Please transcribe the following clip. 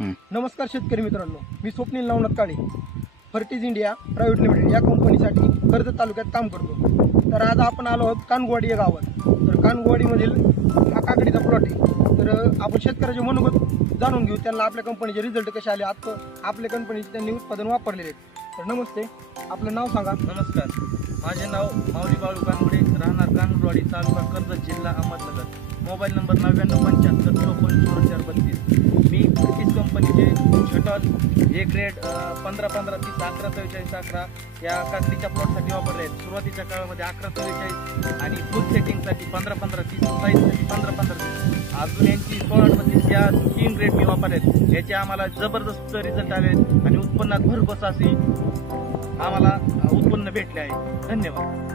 नमस्कार शेतकरी मित्रांनो, मी स्वप्नील नवनाथ काळे, फर्टिज इंडिया प्रायव्हेट लिमिटेड या कंपनीसाठी कर्जत तालुक्यात काम करतो। तर आज आपण आलो आहोत कानगुवाडी या गावात। तर कानगुवाडीमधील हा काकडीचा प्लॉट आहे। तर आपण शेतकऱ्याचे मनोगत जाणून घेऊ, त्यांना आपल्या कंपनीचे रिझल्ट कसे आले, आपल्या कंपनीचे त्यांनी उत्पादन वापरलेले आहेत। तर नमस्ते, आपलं नाव सांगा। नमस्कार, माझे नाव माऊली बाळू कानगुडे, राहणार कानगुवाडी, तालुका कर्जत, जिल्हा अहमदनगर। Mobile number 9975540432। मी फर्टिज कंपनीचे शटल ए ग्रेड 15-15, 30, 11-44, 11 या काकडीच्या प्लॉटसाठी वापरले आहेत। सुरुवातीच्या काळामध्ये 11-44 आणि फुल सेटिंगसाठी 15-15, 30, साईजसाठी 15-15, 30, अजून यांची 16-32 या 3 ग्रेड मी वापरले आहेत। याचे आम्हाला जबरदस्त रिझल्ट आले आणि उत्पन्नात भरघोस असे आम्हाला उत्पन्न भेटले आहे। धन्यवाद।